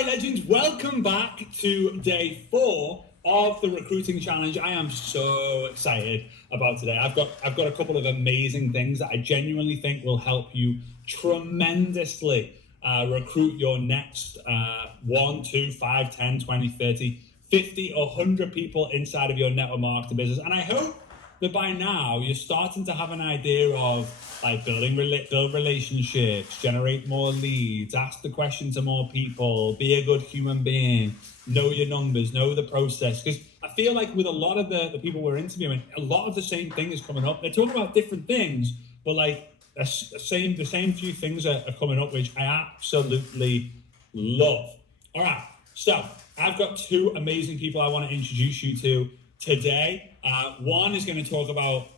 Right, legends, welcome back to day 4 of the recruiting challenge. I am so excited about today. I've got a couple of amazing things that I genuinely think will help you tremendously recruit your next 1, 2, 5, 10, 20, 30, 50, or 100 people inside of your network marketing business. And I hope that by now you're starting to have an idea of like build relationships, generate more leads, ask the question to more people, be a good human being, know your numbers, know the process. Because I feel like with a lot of the people we're interviewing, a lot of the same thing is coming up. They're talking about different things, but like the same few things are coming up, which I absolutely love. All right, so I've got 2 amazing people I want to introduce you to today. One is going to talk about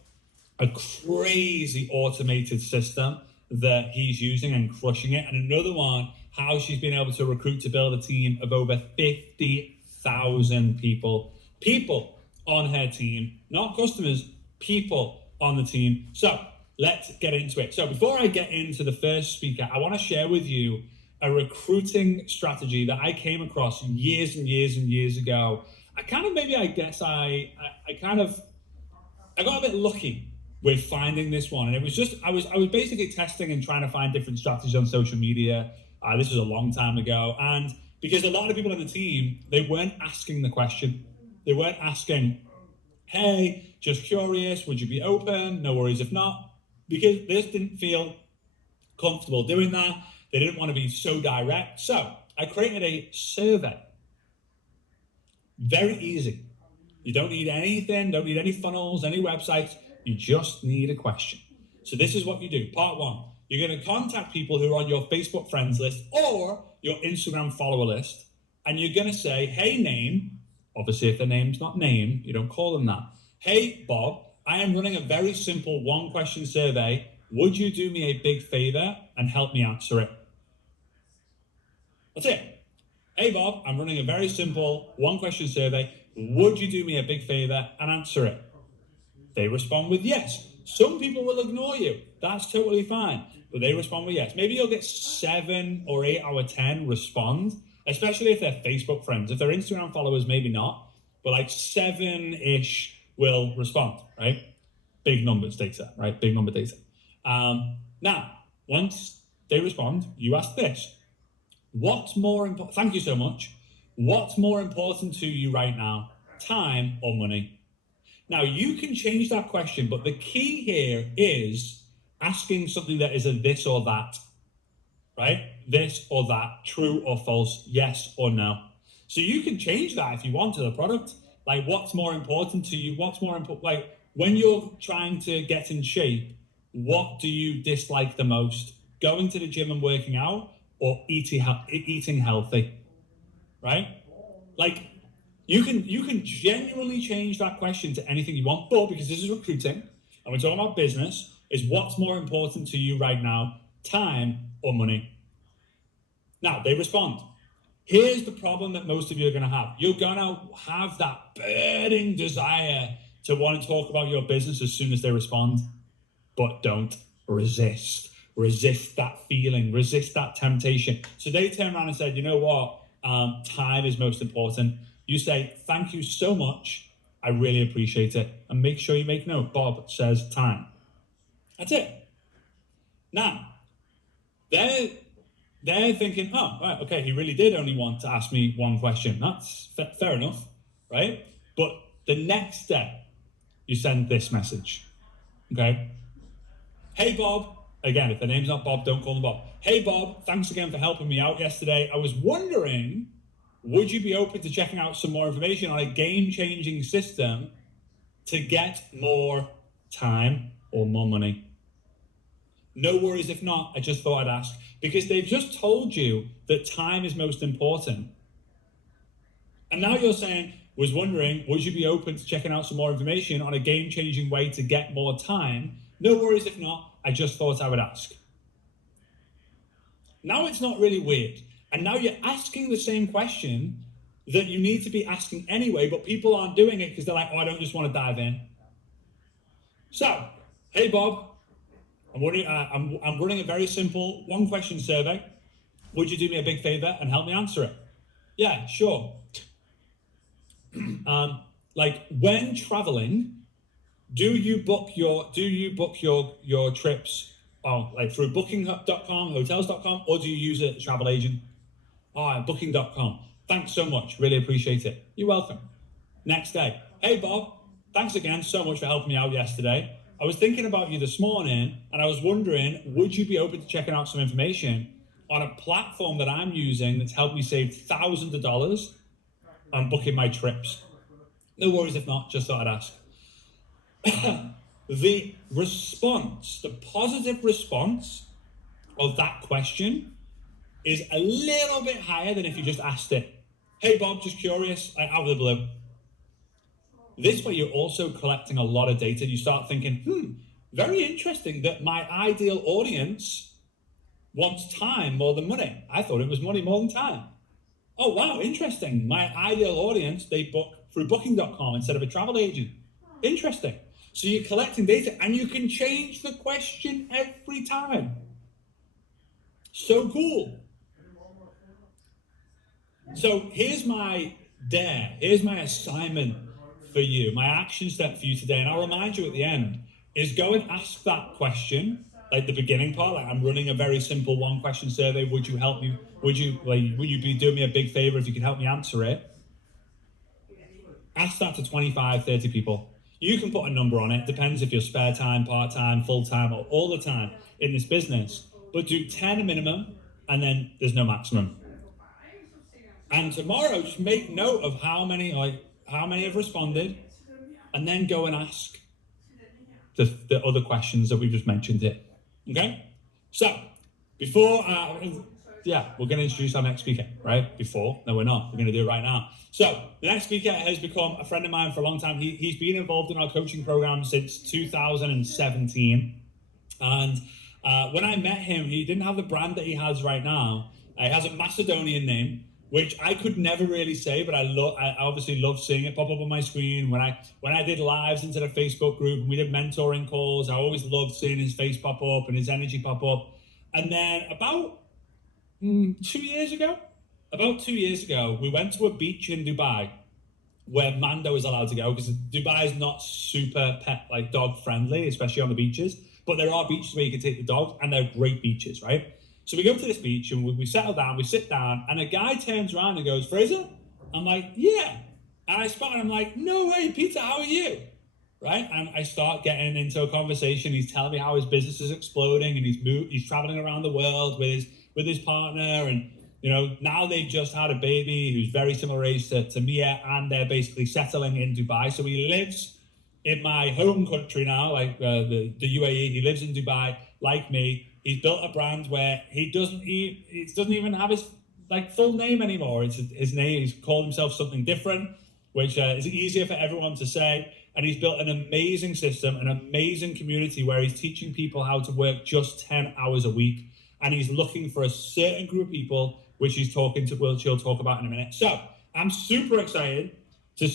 a crazy automated system that he's using and crushing it. And another one, how she's been able to recruit to build a team of over 50,000 people. People on her team, not customers, people on the team. So let's get into it. So before I get into the first speaker, I want to share with you a recruiting strategy that I came across years and years and years ago. I got a bit lucky with finding this one. And it was just, I was basically testing and trying to find different strategies on social media. This was a long time ago. And because a lot of people on the team, they weren't asking the question. They weren't asking, hey, just curious, would you be open? No worries if not. Because they just didn't feel comfortable doing that. They didn't want to be so direct. So I created a survey. Very easy. You don't need anything, don't need any funnels, any websites. You just need a question. So this is what you do. Part 1, you're going to contact people who are on your Facebook friends list or your Instagram follower list. And you're going to say, hey, name. Obviously, if their name's not named, you don't call them that. Hey, Bob, I am running a very simple 1-question survey. Would you do me a big favor and help me answer it? That's it. Hey, Bob, I'm running a very simple 1-question survey. Would you do me a big favor and answer it? They respond with yes. Some people will ignore you. That's totally fine. But they respond with yes. Maybe you'll get 7 or 8 out of 10 respond, especially if they're Facebook friends. If they're Instagram followers, maybe not. But like 7-ish will respond, right? Big numbers data, right? Big number data. Now, once they respond, you ask this. What's more important? Thank you so much. What's more important to you right now? Time or money? Now, you can change that question, but the key here is asking something that is a this or that, right? This or that, true or false, yes or no. So you can change that if you want to the product. Like, what's more important to you? What's more important? Like, when you're trying to get in shape, what do you dislike the most? Going to the gym and working out or eating healthy, right? Like, you can genuinely change that question to anything you want, but because this is recruiting and we're talking about business, is what's more important to you right now, time or money? Now, they respond. Here's the problem that most of you are going to have. You're going to have that burning desire to want to talk about your business as soon as they respond, but don't resist. Resist that feeling, resist that temptation. So they turn around and said, you know what? Time is most important. You say, thank you so much. I really appreciate it. And make sure you make note. Bob says time. That's it. Now, they're thinking, oh, right, okay, he really did only want to ask me 1 question. That's fair enough, right? But the next step, you send this message, okay? Hey, Bob. Again, if the name's not Bob, don't call them Bob. Hey, Bob, thanks again for helping me out yesterday. I was wondering, would you be open to checking out some more information on a game-changing system to get more time or more money? No worries if not, I just thought I'd ask. Because they've just told you that time is most important. And now you're saying, was wondering, would you be open to checking out some more information on a game-changing way to get more time? No worries if not, I just thought I would ask. Now it's not really weird. And now you're asking the same question that you need to be asking anyway, but people aren't doing it because they're like, oh, I don't just want to dive in. So, hey, Bob, I'm running a very simple 1-question survey. Would you do me a big favor and help me answer it? Yeah, sure. Like when traveling, do you book your trips like through booking.com, hotels.com, or do you use a travel agent? Oh, booking.com. Thanks so much. Really appreciate it. You're welcome. Next day. Hey, Bob. Thanks again so much for helping me out yesterday. I was thinking about you this morning and I was wondering, would you be open to checking out some information on a platform that I'm using that's helped me save thousands of dollars on booking my trips? No worries if not, just thought I'd ask. The response, the positive response of that question is a little bit higher than if you just asked it. Hey, Bob, just curious, out of the blue. This way, you're also collecting a lot of data. You start thinking, very interesting that my ideal audience wants time more than money. I thought it was money more than time. Oh, wow, interesting. My ideal audience, they book through booking.com instead of a travel agent. Interesting. So you're collecting data and you can change the question every time. So cool. So here's my here's my assignment for you, my action step for you today, and I'll remind you at the end, is go and ask that question, like the beginning part, like I'm running a very simple one question survey. Would you help me? Would you be doing me a big favor if you could help me answer it? Ask that to 25, 30 people. You can put a number on it. Depends if you're spare time, part time, full time, or all the time in this business. But do 10 minimum, and then there's no maximum. And tomorrow, just make note of how many have responded, and then go and ask the other questions that we've just mentioned here. Okay? So, before, we're going to introduce our next speaker, right? No, we're not. We're going to do it right now. So, the next speaker has become a friend of mine for a long time. He's been involved in our coaching program since 2017. And when I met him, he didn't have the brand that he has right now. He has a Macedonian name, which I could never really say, but I obviously love seeing it pop up on my screen. When I did lives into the Facebook group and we did mentoring calls, I always loved seeing his face pop up and his energy pop up. And then about 2 years ago, we went to a beach in Dubai where Mando is allowed to go, because Dubai is not super dog friendly, especially on the beaches. But there are beaches where you can take the dogs, and they're great beaches, right? So we go to this beach and we settle down, we sit down, and a guy turns around and goes, Frazer? I'm like, yeah. And I spot and I'm like, no way, Peter, how are you? Right? And I start getting into a conversation. He's telling me how his business is exploding and he's traveling around the world with his partner. And, now they've just had a baby who's very similar age to Mia, and they're basically settling in Dubai. So he lives in my home country now, like the UAE. He lives in Dubai, like me. He's built a brand where he doesn't even have his full name anymore. It's his name. He's called himself something different, which is easier for everyone to say. And he's built an amazing system, an amazing community where he's teaching people how to work just 10 hours a week. And he's looking for a certain group of people, which he's talking to, which he'll talk about in a minute. So I'm super excited to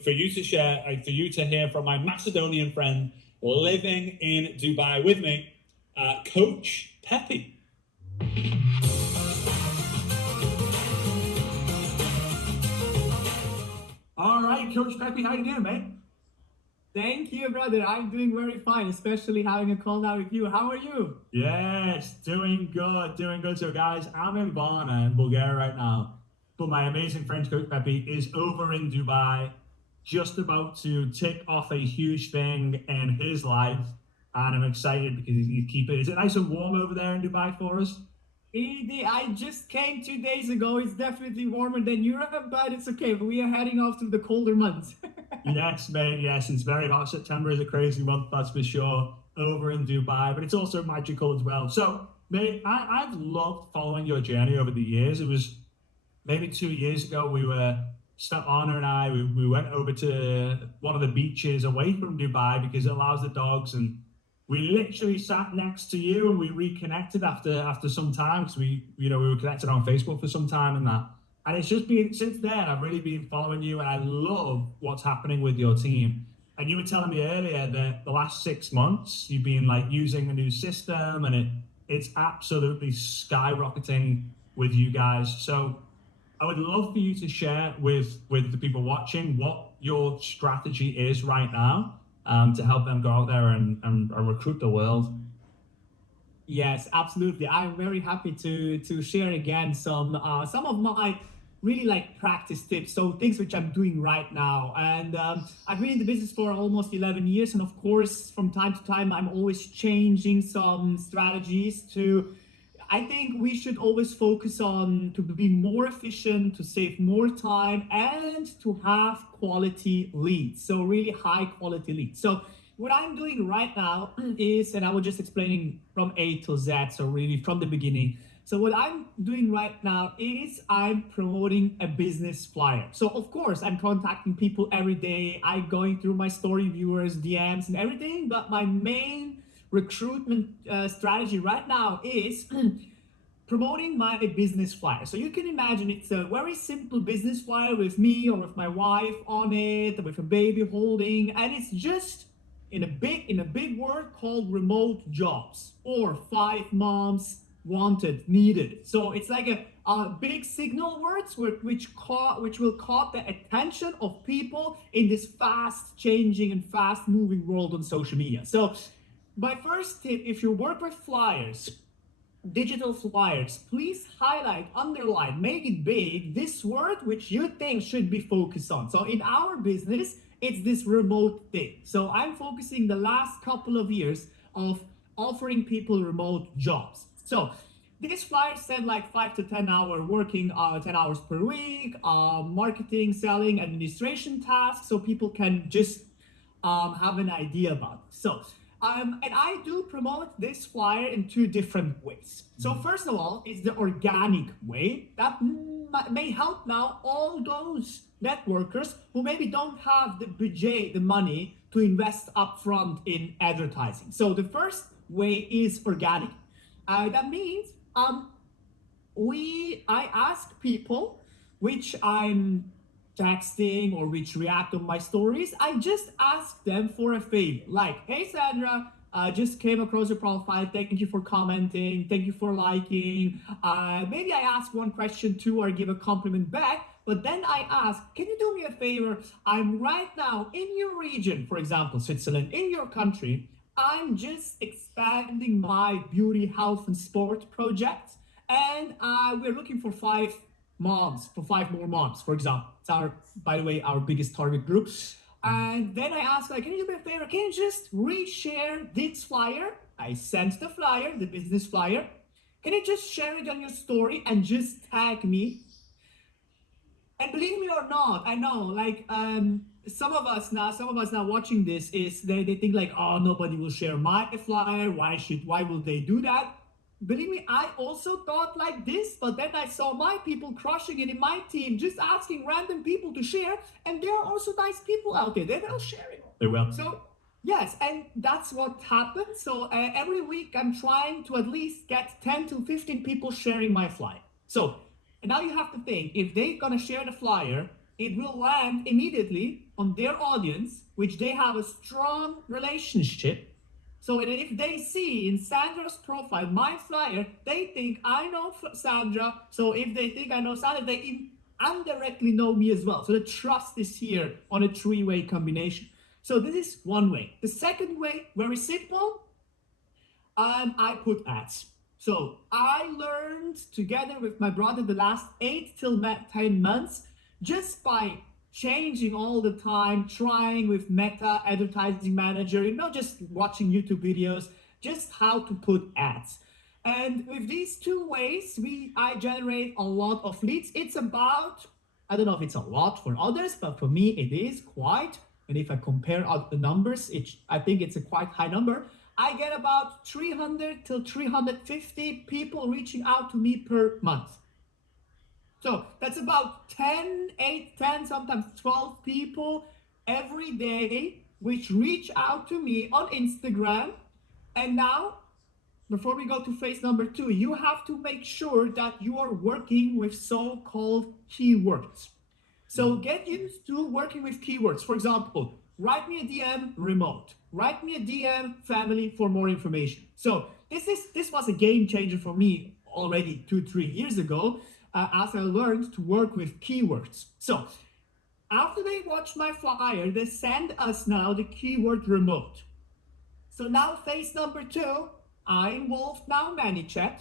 for you to hear from my Macedonian friend living in Dubai with me, Coach Peppy. All right, Coach Peppy, how you doing, mate? Thank you, brother. I'm doing very fine, especially having a call now with you. How are you? Yes, doing good. So, guys, I'm in Varna, in Bulgaria right now, but my amazing friend Coach Peppy is over in Dubai, just about to tick off a huge thing in his life, and I'm excited because he's keeping. Is it nice and warm over there in Dubai for us? I just came 2 days ago. It's definitely warmer than Europe, but it's okay. We are heading off to the colder months. Yes, mate. Yes, it's very hot. September is a crazy month, that's for sure, over in Dubai, but it's also magical as well. So, mate, I've loved following your journey over the years. It was maybe 2 years ago. Anna and I, we went over to one of the beaches away from Dubai because it allows the dogs, and we literally sat next to you and we reconnected after some time, because we were connected on Facebook for some time and that. And it's just been, since then, I've really been following you, and I love what's happening with your team. And you were telling me earlier that the last 6 months you've been using a new system, and it's absolutely skyrocketing with you guys. So I would love for you to share with the people watching what your strategy is right now, to help them go out there and recruit the world. Yes, absolutely. I'm very happy to share again some of my really like practice tips. So things which I'm doing right now, and I've been in the business for almost 11 years, and of course, from time to time, I'm always changing some strategies to. I think we should always focus on to be more efficient, to save more time, and to have quality leads. So really high quality leads. So what I'm doing right now is, and I was just explaining from A to Z, so really from the beginning. So what I'm doing right now is I'm promoting a business flyer. So of course I'm contacting people every day. I'm going through my story viewers, DMs, and everything. But my main recruitment strategy right now is promoting my business flyer. So you can imagine it's a very simple business flyer with me or with my wife on it, with a baby holding, and it's just in a big word called remote jobs or 5 moms wanted, needed. So it's like a big signal words which will caught the attention of people in this fast changing and fast moving world on social media. So my first tip, if you work with flyers, digital flyers, please highlight, underline, make it big, this word which you think should be focused on. So in our business, it's this remote thing. So I'm focusing the last couple of years of offering people remote jobs. So this flyer said like 5 to 10 hour working, 10 hours per week, marketing, selling, administration tasks, so people can just have an idea about it. So, and I do promote this flyer in two different ways. So first of all, it's the organic way that may help now all those networkers who maybe don't have the budget, the money to invest upfront in advertising. So the first way is organic. That means I ask people which I'm texting or which react on my stories. I just ask them for a favor, like, hey Sandra, just came across your profile, thank you for commenting, thank you for liking. Maybe I ask one question too or give a compliment back, but then I ask, can you do me a favor? I'm right now in your region, for example Switzerland, in your country. I'm just expanding my beauty, health, and sport project, and we're looking for 5 moms, for 5 more moms, for example. It's our, by the way, our biggest target group. And then I ask, like, can you do me a favor? Can you just reshare this flyer? I sent the flyer, the business flyer. Can you just share it on your story and just tag me? And believe me or not, I know, like, some of us now watching this is they think like, oh, nobody will share my flyer. Why will they do that? Believe me, I also thought like this, but then I saw my people crushing it in my team, just asking random people to share, and there are also nice people out there. They will share it. They will. So yes, and that's what happened. So every week I'm trying to at least get 10 to 15 people sharing my flyer. So now you have to think, if they're gonna share the flyer, it will land immediately on their audience, which they have a strong relationship. So if they see in Sandra's profile my flyer, they think I know Sandra. So if they think I know Sandra, they indirectly know me as well. So the trust is here on a three-way combination. So this is one way. The second way, very simple, I put ads. So I learned together with my brother the last 8 till 10 months just by changing all the time, trying with Meta Advertising Manager, just watching YouTube videos, just how to put ads. And with these two ways, I generate a lot of leads. It's about, I don't know if it's a lot for others, but for me it is quite. And if I compare out the numbers, I think it's a quite high number. I get about 300 till 350 people reaching out to me per month. So that's about 10, 8, 10, sometimes 12 people every day which reach out to me on Instagram. And now, before we go to phase number 2, you have to make sure that you are working with so-called keywords. So get used to working with keywords. For example, write me a DM, remote. Write me a DM, family, for more information. So this was a game changer for me already 2-3 years ago. as I learned to work with keywords. So after they watch my flyer, they send us now the keyword remote. So now phase number 2, I involved now ManyChat.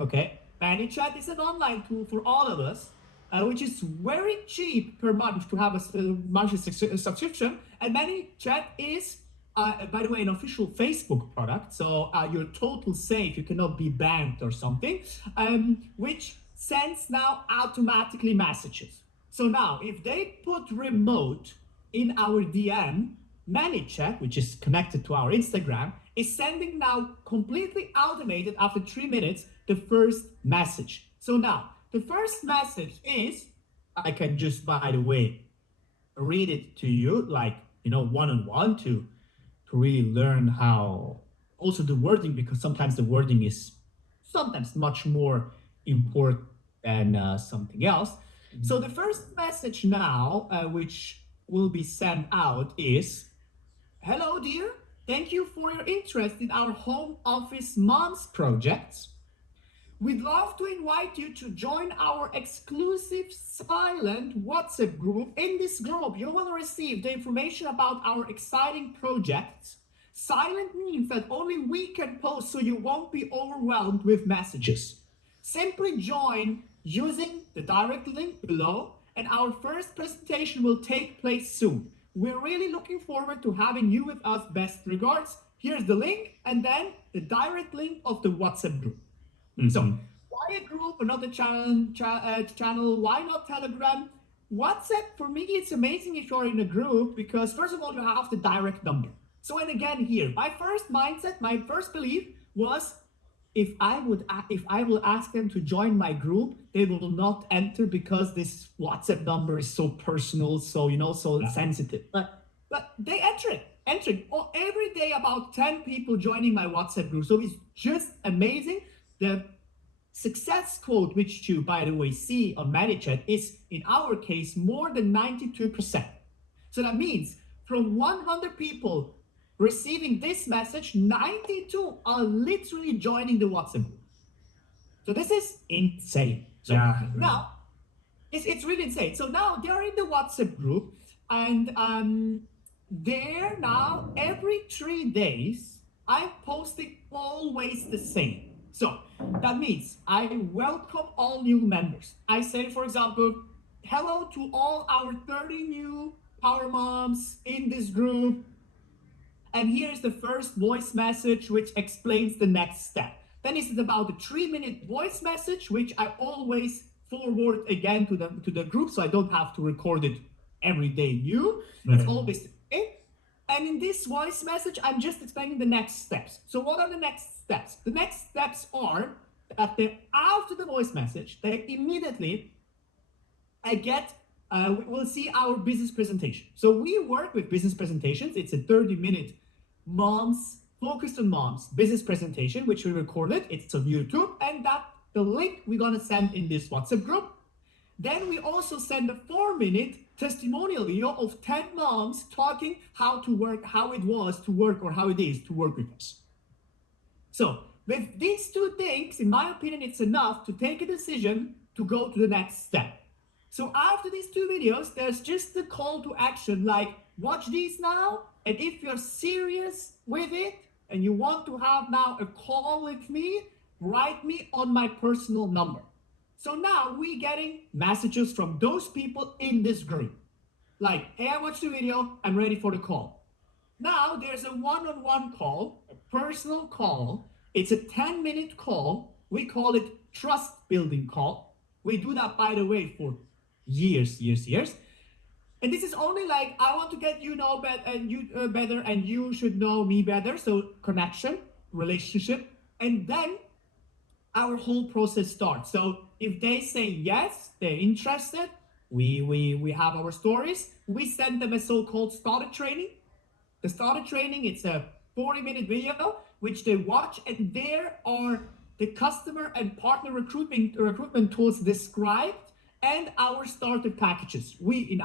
Okay, ManyChat is an online tool for all of us, which is very cheap per month to have a monthly subscription. And ManyChat is, by the way, an official Facebook product, so you're total safe. You cannot be banned or something, which sends now automatically messages. So now, if they put remote in our DM, ManyChat, which is connected to our Instagram, is sending now completely automated after 3 minutes the first message. So now, the first message is, I can just, by the way, read it to you, like, one-on-one to really learn how, also the wording, because sometimes the wording is sometimes much more important than something else. So the first message now, which will be sent out is, hello dear, thank you for your interest in our home office moms projects. We'd love to invite you to join our exclusive silent WhatsApp group. In this group, you will receive the information about our exciting projects. Silent means that only we can post, so you won't be overwhelmed with messages. Simply join using the direct link below, and our first presentation will take place soon. We're really looking forward to having you with us. Best regards. Here's the link, and then the direct link of the WhatsApp group. So why a group or not a channel? Why not Telegram? WhatsApp, for me, it's amazing if you're in a group, because first of all, you have the direct number. So, and again here, my first mindset, my first belief was, if I will ask them to join my group, they will not enter because this WhatsApp number is so personal, so sensitive. But they enter it. Every day about 10 people joining my WhatsApp group. So it's just amazing. The success quote, which you, by the way, see on ManyChat, is in our case more than 92%. So that means from 100 people receiving this message, 92 are literally joining the WhatsApp group. So this is insane. So now it's really insane. So now they're in the WhatsApp group, and they're now every 3 days I'm posting always the same. So that means I welcome all new members. I say, for example, hello to all our 30 new power moms in this group. And here's the first voice message, which explains the next step. Then it's about the 3-minute voice message, which I always forward again to the group, so I don't have to record it every day new. It's always it. And in this voice message, I'm just explaining the next steps. So what are the next steps? The next steps are that after the voice message, they immediately we'll see our business presentation. So we work with business presentations. It's a 30-minute focused on moms business presentation, which we recorded. It's on YouTube, and the link we're gonna send in this WhatsApp group. Then we also send a 4-minute testimonial video of 10 moms talking how it was to work, or how it is to work with us. So with these 2 things, in my opinion, it's enough to take a decision to go to the next step. So after these 2 videos, there's just the call to action, like watch these now, and if you're serious with it and you want to have now a call with me, write me on my personal number. So now we're getting messages from those people in this group. Like, hey, I watched the video, I'm ready for the call. Now there's a one-on-one call, a personal call. It's a 10-minute call. We call it trust building call. We do that, by the way, for years. And this is only like, I want to get better, and you should know me better. So connection, relationship, and then our whole process starts. So if they say yes, they're interested, we have our stories. We send them a so-called starter training. The starter training, it's a 40-minute video which they watch, and there are the customer and partner recruitment tools described, and our starter packages. In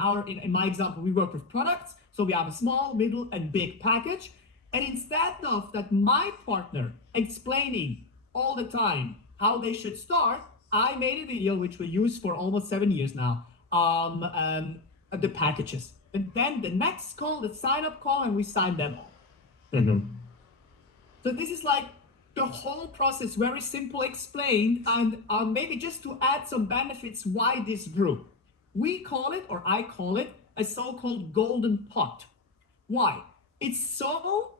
my example, we work with products, so we have a small, middle, and big package. And instead of that, my partner explaining all the time how they should start, I made a video which we use for almost 7 years now. The packages, and then the next call, the sign up call, and we sign them all. So this is like the whole process, very simple explained, and maybe just to add some benefits, why this group. We call it, or I call it, a so-called golden pot. Why? It's so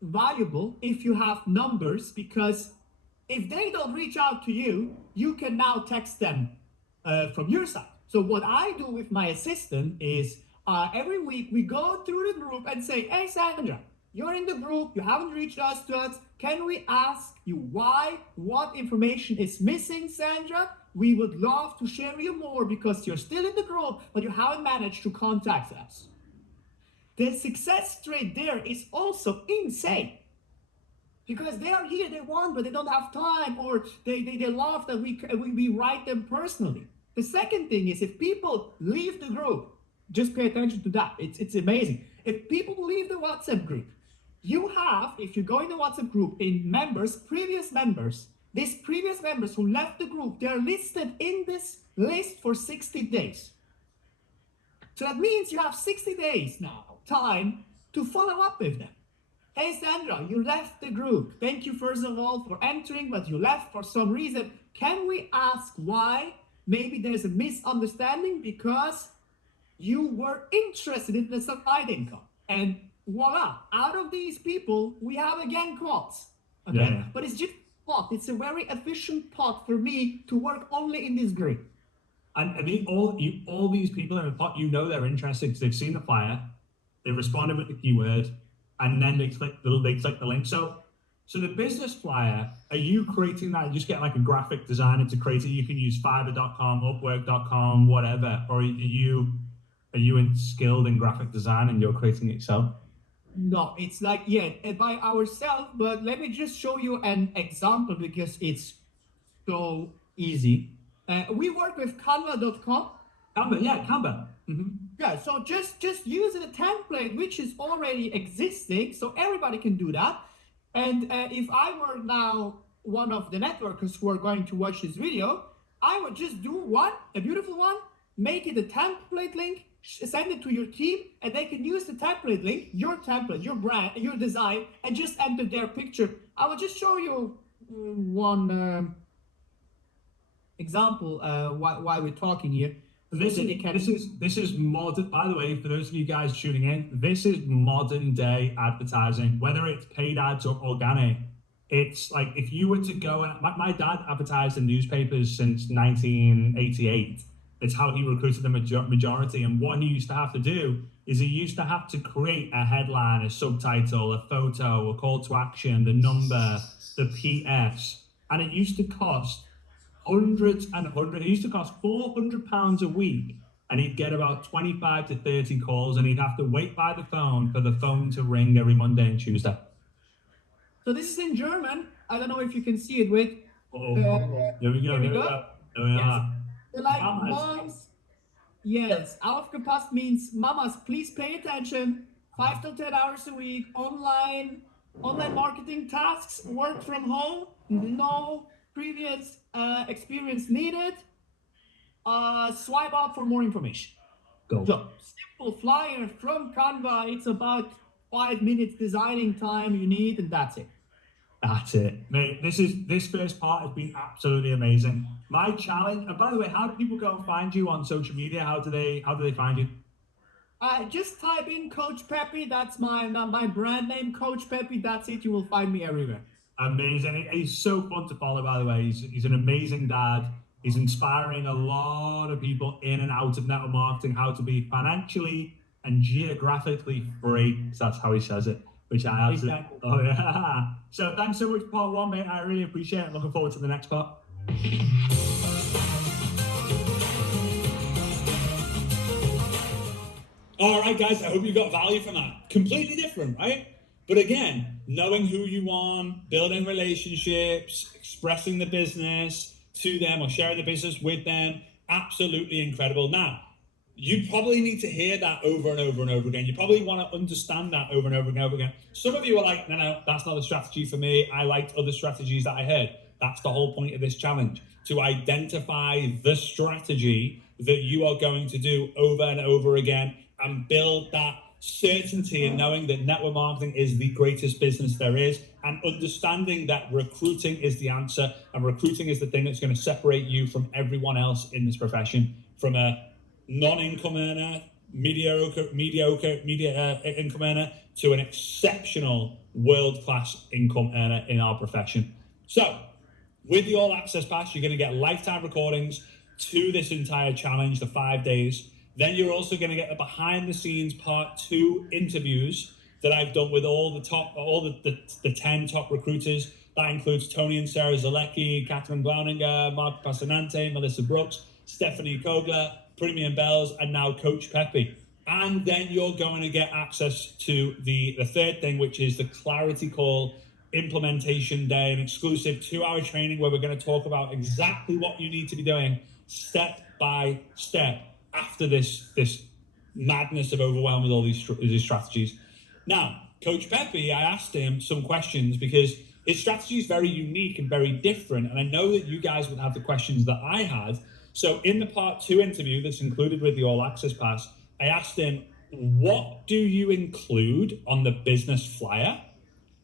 valuable if you have numbers, because if they don't reach out to you, you can now text them from your side. So what I do with my assistant is every week we go through the group and say, hey Sandra, you're in the group, you haven't reached us to us. Can we ask you why? What information is missing, Sandra? We would love to share you more because you're still in the group, but you haven't managed to contact us. The success rate there is also insane. Because they are here, they want, but they don't have time, or they love that we write them personally. The second thing is, if people leave the group, just pay attention to that. It's amazing. If people leave the WhatsApp group, you have, if you go in the WhatsApp group, in members, previous members, these previous members who left the group, they're listed in this list for 60 days. So that means you have 60 days now, time to follow up with them. Hey Sandra, you left the group. Thank you first of all for entering, but you left for some reason. Can we ask why? Maybe there's a misunderstanding because you were interested in the side income. And voila, out of these people, we have again calls. Okay, yeah. But it's just a pot. It's a very efficient pot for me to work only in this group. And I mean, all these people in the pot, you know they're interested because they've seen the flyer, they've responded with the keyword, and then they click the link. So the business flyer, are you creating that? You just get like a graphic designer to create it. You can use Fiverr.com, Upwork.com, whatever. Or are you skilled in graphic design and you're creating it yourself? No, it's like, yeah, by ourselves. But let me just show you an example because it's so easy. We work with Canva.com. Canva, yeah, Canva. Mm-hmm. Yeah, so just using a template which is already existing, so everybody can do that. And if I were now one of the networkers who are going to watch this video, I would just do a beautiful one, make it a template link, send it to your team, and they can use the template link, your template, your brand, your design, and just enter their picture. I will just show you one example why we're talking here. This is modern. By the way, for those of you guys tuning in, this is modern day advertising. Whether it's paid ads or organic, it's like if you were to go and my dad advertised in newspapers since 1988. It's how he recruited the majority. And what he used to have to do is he used to have to create a headline, a subtitle, a photo, a call to action, the number, the PFs, and it used to cost hundreds and hundreds. It used to cost £400 a week, and he'd get about 25 to 30 calls, and he'd have to wait by the phone for the phone to ring every Monday and Tuesday. So this is in German. I don't know if you can see it with. Here we go. There we are. Like moms. Yes, aufgepasst means mamas, please pay attention. 5 to 10 hours a week, online marketing tasks, work from home, no previous experience needed. Swipe up for more information. Go. So, simple flyer from Canva. It's about 5 minutes designing time you need, and that's it. That's it, mate. This first part has been absolutely amazing. My challenge, and by the way, how do people go and find you on social media? How do they find you? Just type in Coach Peppy. That's my brand name, Coach Peppy. That's it. You will find me everywhere. Amazing. He's so fun to follow, by the way. He's an amazing dad. He's inspiring a lot of people in and out of network marketing how to be financially and geographically free. So that's how he says it, which I absolutely. Exactly. Oh yeah. So thanks so much for part one, mate. I really appreciate it. Looking forward to the next part. All right, guys, I hope you got value from that. Completely different, right? But again, knowing who you want, building relationships, expressing the business to them or sharing the business with them, absolutely incredible. Now, you probably need to hear that over and over and over again. You probably want to understand that over and over and over again. Some of you are like, no, that's not a strategy for me. I liked other strategies that I heard. That's the whole point of this challenge, to identify the strategy that you are going to do over and over again and build that certainty in knowing that network marketing is the greatest business there is, and understanding that recruiting is the answer, and recruiting is the thing that's going to separate you from everyone else in this profession, from a non-income earner, mediocre income earner, to an exceptional world-class income earner in our profession. So with the All Access Pass, you're going to get lifetime recordings to this entire challenge, the 5 days. Then you're also going to get the behind the scenes part 2 interviews that I've done with all the 10 top recruiters. That includes Tony and Sarah Zalecki, Catherine Glauninger, Mark Passanante, Melissa Brooks, Stephanie Kogler, Premium Bells, and now Coach Pepe. And then you're going to get access to the third thing, which is the Clarity Call implementation day, an exclusive 2-hour training where we're going to talk about exactly what you need to be doing step by step after this madness of overwhelm with all these strategies. Now, Coach Pepe, I asked him some questions because his strategy is very unique and very different, and I know that you guys would have the questions that I had. So in the part 2 interview that's included with the All Access Pass, I asked him, what do you include on the business flyer?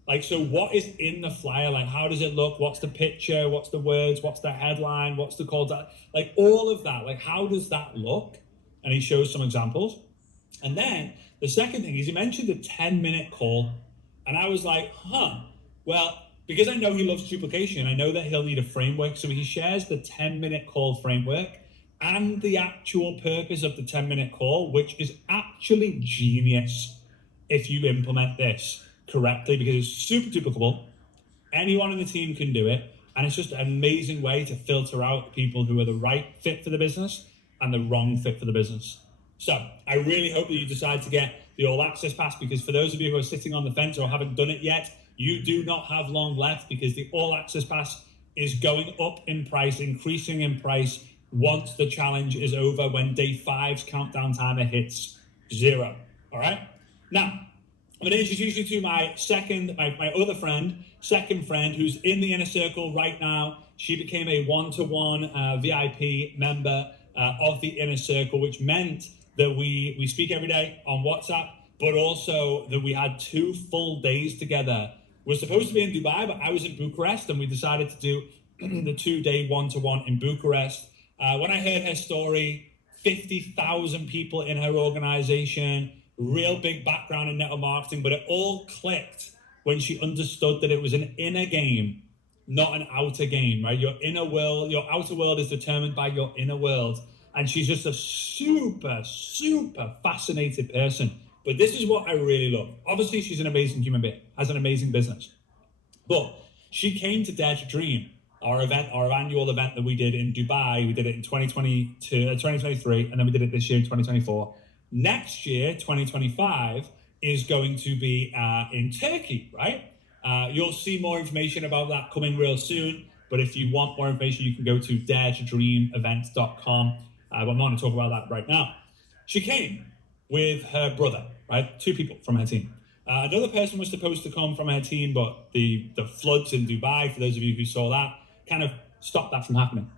Like, so what is in the flyer? Like, how does it look? What's the picture? What's the words? What's the headline? What's the call to, like, all of that? Like, how does that look? And he shows some examples. And then the second thing is he mentioned a 10-minute call. And I was like, well, because I know he loves duplication, I know that he'll need a framework. So he shares the 10-minute call framework and the actual purpose of the 10-minute call, which is actually genius if you implement this correctly, because it's super duplicable. Anyone in the team can do it, and it's just an amazing way to filter out people who are the right fit for the business and the wrong fit for the business. So I really hope that you decide to get the All Access Pass, because for those of you who are sitting on the fence or haven't done it yet, you do not have long left, because the All Access Pass is going up in price, increasing in price once the challenge is over, when day 5's countdown timer hits 0. All right? Now, I'm going to introduce you to my other friend, second friend, who's in the inner circle right now. She became a one-to-one VIP member of the inner circle, which meant that we speak every day on WhatsApp, but also that we had 2 full days together. We're supposed to be in Dubai, but I was in Bucharest, and we decided to do the 2-day one-to-one in Bucharest. When I heard her story, 50,000 people in her organization, real big background in network marketing, but it all clicked when she understood that it was an inner game, not an outer game, right? Your inner world, your outer world is determined by your inner world. And she's just a super, super fascinated person. But this is what I really love. Obviously, she's an amazing human being, has an amazing business. But she came to Dare to Dream, our annual event that we did in Dubai. We did it in 2023, and then we did it this year in 2024. Next year, 2025, is going to be in Turkey, right? You'll see more information about that coming real soon. But if you want more information, you can go to daretodreamevents.com. But I'm not going to talk about that right now. She came with her brother, right? 2 people from her team. Another person was supposed to come from her team, but the floods in Dubai, for those of you who saw that, kind of stopped that from happening.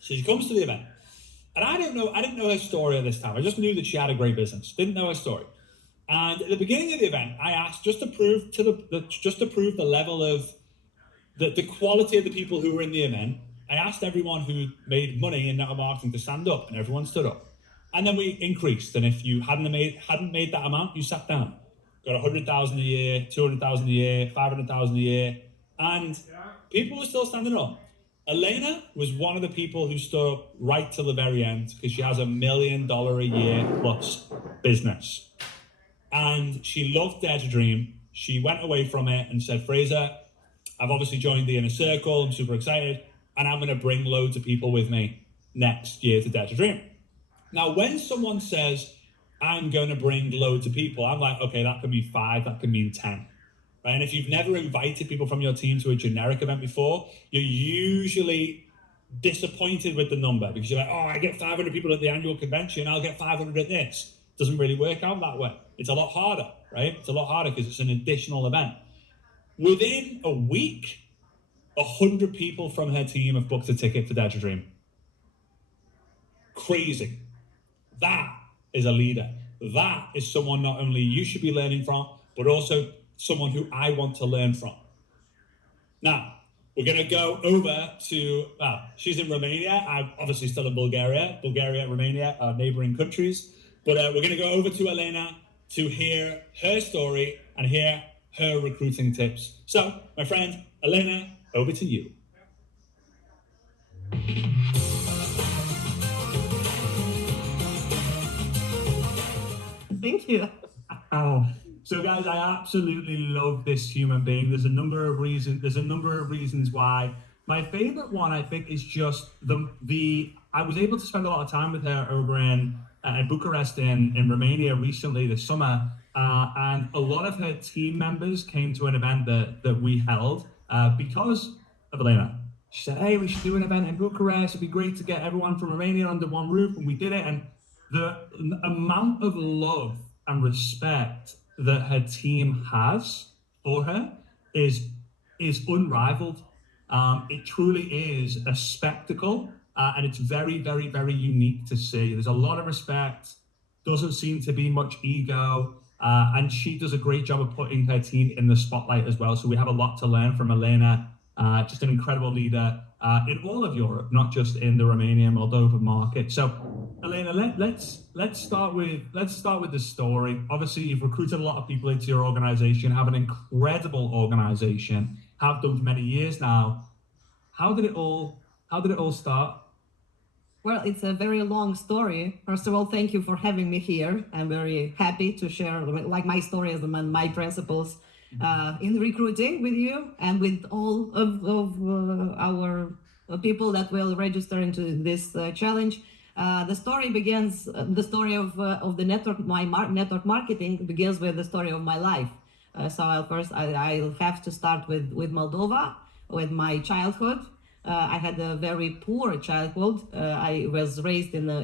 So she comes to the event. And I didn't know her story at this time. I just knew that she had a great business. Didn't know her story. And at the beginning of the event, I asked, just to prove the level of the quality of the people who were in the event, I asked everyone who made money in network marketing to stand up, and everyone stood up. And then we increased. And if you hadn't made that amount, you sat down. Got 100,000 a year, 200,000 a year, 500,000 a year, and people were still standing up. Elena was one of the people who stood up right till the very end, because she has $1 million a year plus business. And she loved Dare to Dream. She went away from it and said, Frazer, I've obviously joined the inner circle. I'm super excited. And I'm going to bring loads of people with me next year to Dare to Dream. Now, when someone says, I'm going to bring loads of people, I'm like, okay, that could mean 5, that could mean 10. Right? And if you've never invited people from your team to a generic event before, you're usually disappointed with the number, because you're like, oh, I get 500 people at the annual convention, I'll get 500 at this. Doesn't really work out that way. It's a lot harder, right? It's a lot harder because it's an additional event. Within a week 100 people from her team have booked a ticket for Dare to Dream. Crazy. That is a leader. That is someone not only you should be learning from, but also someone who I want to learn from. Now, we're going to go over to, well, she's in Romania. I'm obviously still in Bulgaria. Bulgaria and Romania are neighboring countries. But we're going to go over to Elena to hear her story and hear her recruiting tips. So, my friend, Elena, over to you. Thank you. Oh, so guys, I absolutely love this human being. There's a number of reasons why. My favorite one, I think, is just the. I was able to spend a lot of time with her over in Bucharest in Romania recently this summer, and a lot of her team members came to an event that we held because of Elena. She said, "Hey, we should do an event in Bucharest. It'd be great to get everyone from Romania under one roof," and we did it. And the amount of love and respect that her team has for her is unrivaled. It truly is a spectacle, and it's very, very, very unique to see. There's a lot of respect, doesn't seem to be much ego, and she does a great job of putting her team in the spotlight as well. So we have a lot to learn from Elena, just an incredible leader in all of Europe, not just in the Romania, Moldova market. So Elena, let's start with the story. Obviously, you've recruited a lot of people into your organization, have an incredible organization, have done for many years now. How did it all start? Well, it's a very long story. First of all, thank you for having me here. I'm very happy to share like my story and my principles in recruiting with you and with all of our people that will register into this challenge. The story begins. The story of the network, network marketing begins with the story of my life. So I'll have to start with Moldova, with my childhood. I had a very poor childhood. I was raised in a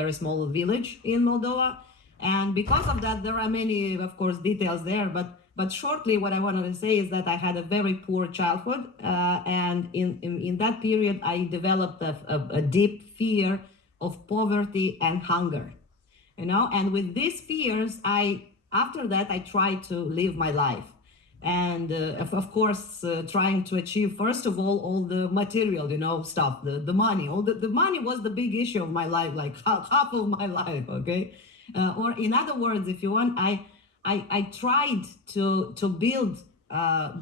very small village in Moldova, and because of that, there are many, of course, details there. But shortly, what I wanted to say is that I had a very poor childhood, and in that period, I developed a deep fear of poverty and hunger, and with these fears, after that I tried to live my life, and of course trying to achieve first of all the material stuff, the money. The money was the big issue of my life, like half of my life, okay. Or in other words, if you want, I tried to build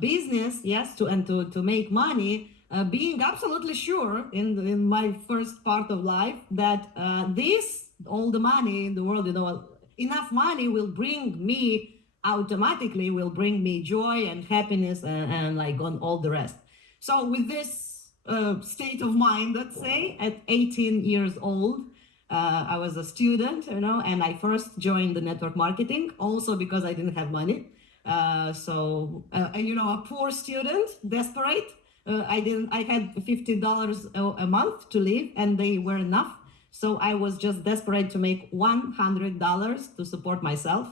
business, yes, to make money, being absolutely sure in my first part of life that all the money in the world, enough money will bring me joy and happiness and like on all the rest. So with this state of mind, let's say at 18 years old, I was a student, and I first joined the network marketing also because I didn't have money. And a poor student, desperate. I had $50 a month to live, and they were enough. So I was just desperate to make $100 to support myself.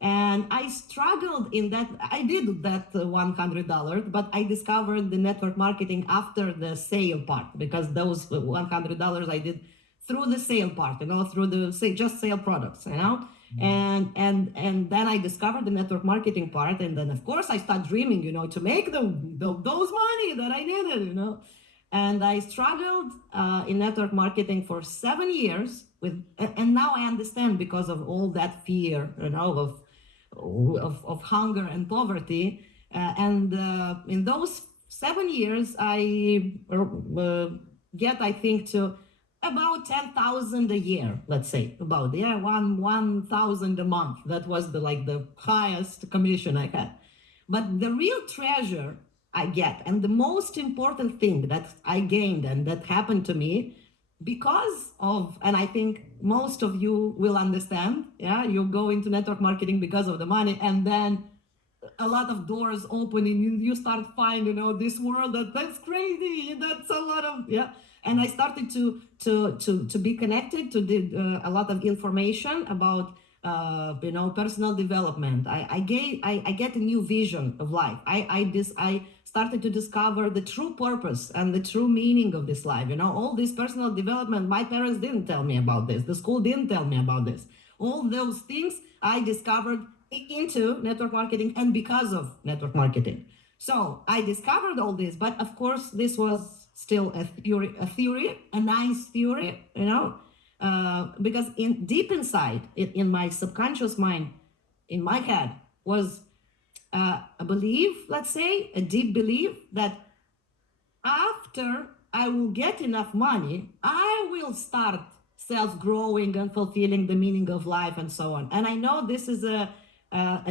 And I struggled in that. I did that $100, but I discovered the network marketing after the sale part, because those $100 I did through the sale part, through the just sale products, and then I discovered the network marketing part, and then of course I start dreaming, to make those money that I needed, and I struggled in network marketing for 7 years and now I understand, because of all that fear, of hunger and poverty, and in those 7 years I get, I think, to about 10,000 a year, let's say, about 1,000 a month. That was the highest commission I had. But the real treasure I get, and the most important thing that I gained and that happened to me because of, and I think most of you will understand, you go into network marketing because of the money, and then a lot of doors open and you start finding, this world that's crazy, that's a lot of, and I started to be connected to a lot of information about personal development. I get a new vision of life. I started to discover the true purpose and the true meaning of this life. All this personal development, my parents didn't tell me about this. The school didn't tell me about this. All those things I discovered into network marketing and because of network marketing. So I discovered all this, but of course, this was still a theory, a nice theory, because deep inside, in my subconscious mind, in my head, was a belief, let's say, a deep belief that after I will get enough money, I will start self-growing and fulfilling the meaning of life and so on. And I know this is a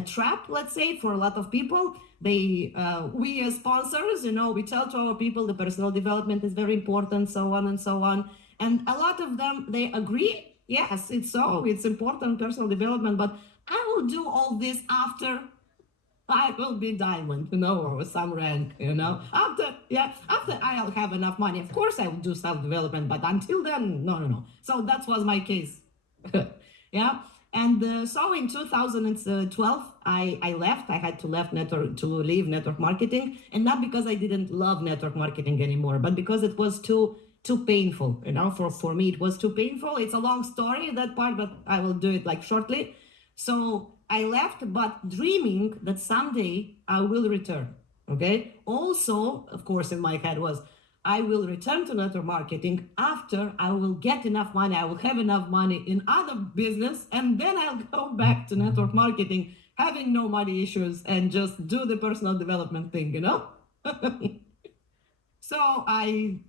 trap, let's say, for a lot of people. We as sponsors, we tell to our people the personal development is very important, so on and so on. And a lot of them, they agree. Yes, it's important, personal development, but I will do all this after I will be diamond, or some rank, after I'll have enough money. Of course I will do self-development, but until then, no. So that was my case. Yeah. And so in 2012, I left. I had to leave network marketing, and not because I didn't love network marketing anymore, but because it was too painful. For me, it was too painful. It's a long story, that part, but I will do it shortly. So I left, but dreaming that someday I will return. Okay. Also, of course, in my head was, I will return to network marketing after I will get enough money. I will have enough money in other business, and then I'll go back to network marketing, having no money issues, and just do the personal development thing, So I